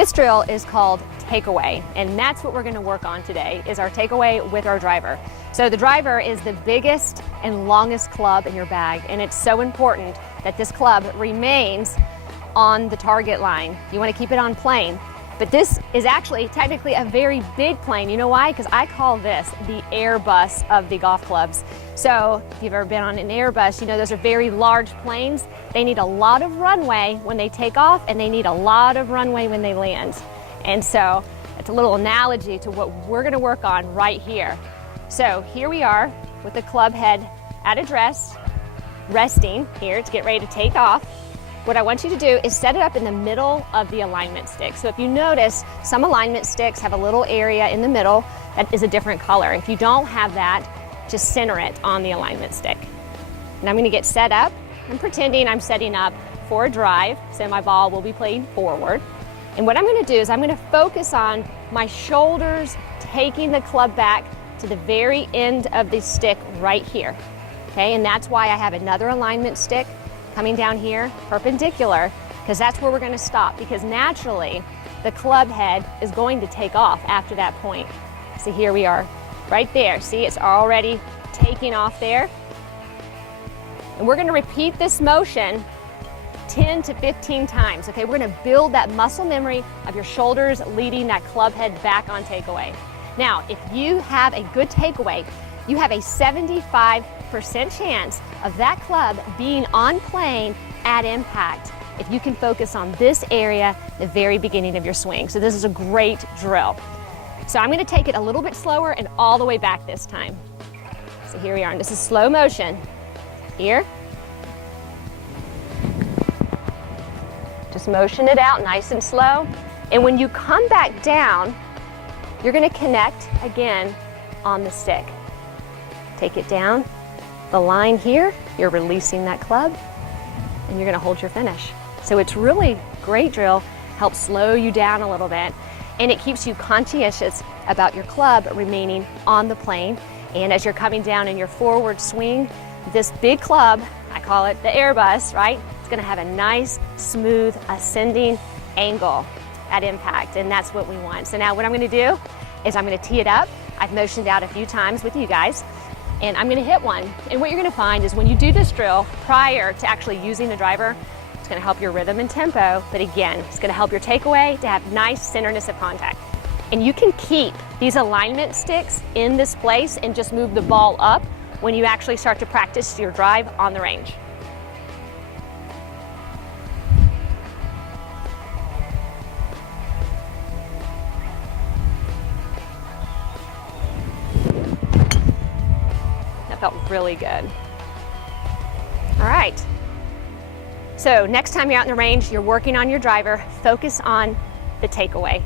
This drill is called takeaway, and that's what we're going to work on today, is our takeaway with our driver. So the driver is the biggest and longest club in your bag, and it's so important that this club remains on the target line. You want to keep it on plane. But this is actually technically a very big plane. You know why? Because I call this the Airbus of the golf clubs. So if you've ever been on an Airbus, you know those are very large planes. They need a lot of runway when they take off, and they need a lot of runway when they land. And so it's a little analogy to what we're going to work on right here. So here we are with the club head at address, resting here to get ready to take off. What I want you to do is set it up in the middle of the alignment stick. So if you notice, some alignment sticks have a little area in the middle that is a different color. If you don't have that, just center it on the alignment stick. And I'm going to get set up. I'm pretending I'm setting up for a drive, so my ball will be played forward. And what I'm going to do is I'm going to focus on my shoulders taking the club back to the very end of the stick right here. Okay, and that's why I have another alignment stick coming down here perpendicular, because that's where we're going to stop, because naturally the club head is going to take off after that point. So here we are right there. See, it's already taking off there. And we're going to repeat this motion 10 to 15 times. Okay, we're going to build that muscle memory of your shoulders leading that club head back on takeaway. Now, if you have a good takeaway, you have a 75% chance of that club being on plane at impact if you can focus on this area at the very beginning of your swing. So this is a great drill. So I'm going to take it a little bit slower and all the way back this time. So here we are, and this is slow motion. Here. Just motion it out nice and slow. And when you come back down, you're going to connect again on the stick. Take it down the line here, you're releasing that club, and you're going to hold your finish. So it's really great drill, helps slow you down a little bit, and it keeps you conscientious about your club remaining on the plane. And as you're coming down in your forward swing, this big club, I call it the Airbus, right? It's going to have a nice, smooth, ascending angle at impact, and that's what we want. So now what I'm going to do is I'm going to tee it up. I've motioned out a few times with you guys, and I'm going to hit one. And what you're going to find is when you do this drill prior to actually using the driver, it's going to help your rhythm and tempo, but again, it's going to help your takeaway to have nice centerness of contact. And you can keep these alignment sticks in this place and just move the ball up when you actually start to practice your drive on the range. Felt really good. All right. So next time you're out in the range, you're working on your driver, focus on the takeaway.